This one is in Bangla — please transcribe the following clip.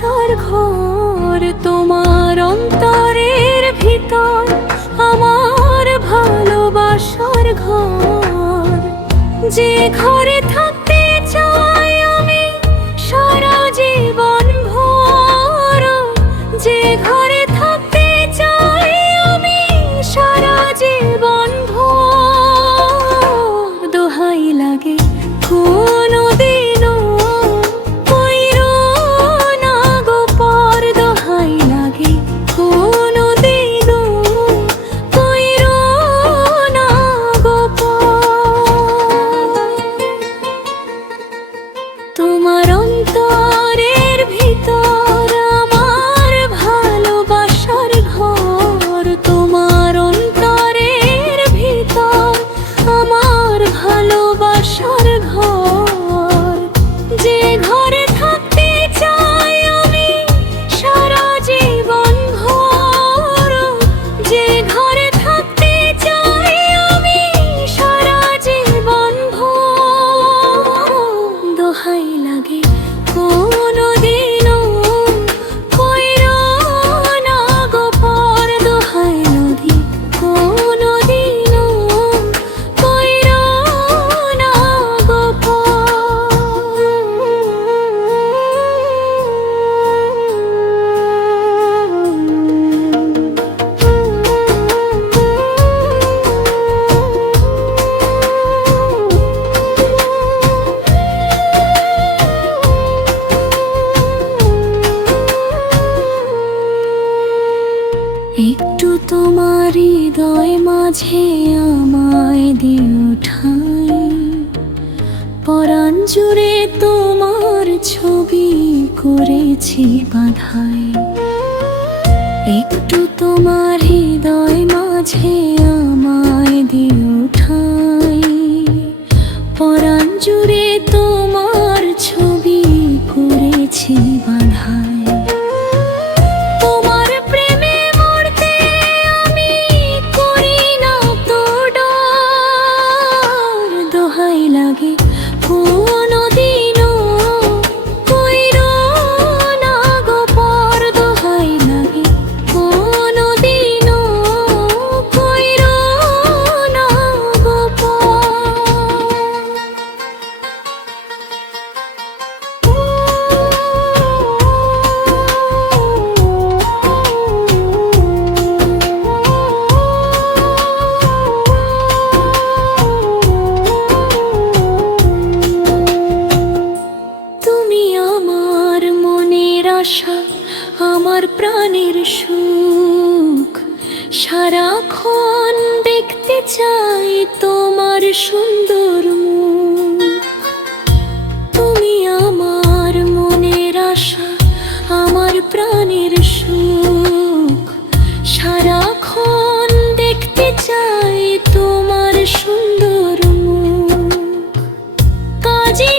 ভালোবাসার ঘর তোমার অন্তরের ভিতর, আমার ভালোবাসার ঘর। যে ঘরে থাকতে চাই আমি সারা জীবন ভর, যে ঘরে থাকতে চাই আমি সারা জীবন ভর। দোহাই লাগে কোনদিনও কইরো না গো পর, দোহাই লাগে কোনদিনও কইরো না গো পর। তোমার অন্তরের ভিতর আমার ভালোবাসার ঘর, তোমার অন্তরের ভিতর আমার ভালোবাসার ঘর। যে ঘরে থাকতে চাই আমি সারা জীবন ভর, যে ঘরে থাকতে চাই আমি সারা জীবন ভর। দোহাই লাগে কোনদিনও কইরো না গো পর, দোহাই লাগে কোনদিনও কইরো না গো একটু তোমার হৃদয় মাঝে আমায় দিও ঠাঁই, পরাণ জুড়ে তোমার ছবি করেছি বাঁধাই। একটু তোমার হৃদয় মাঝে আমায় দিও ঠাঁই, পরাণ জুড়ে তোমার ছবি করেছি বাঁধাই। তোমার প্রেমে মরতে আমি করি না তো ডর, দোহাই লাগে কোনদিনও কইরো না গো পর, দোহাই লাগে কোনদিনও কইরো না গো তুমি আমার মনের আশা, আমার প্রাণের সুখ, সারাক্ষণ দেখতে চাই তোমার সুন্দর মুখ। তুমি আমার মনের আশা, আমার প্রাণের সুখ, সারাক্ষণ দেখতে চাই তোমার সুন্দর মুখ। কাজী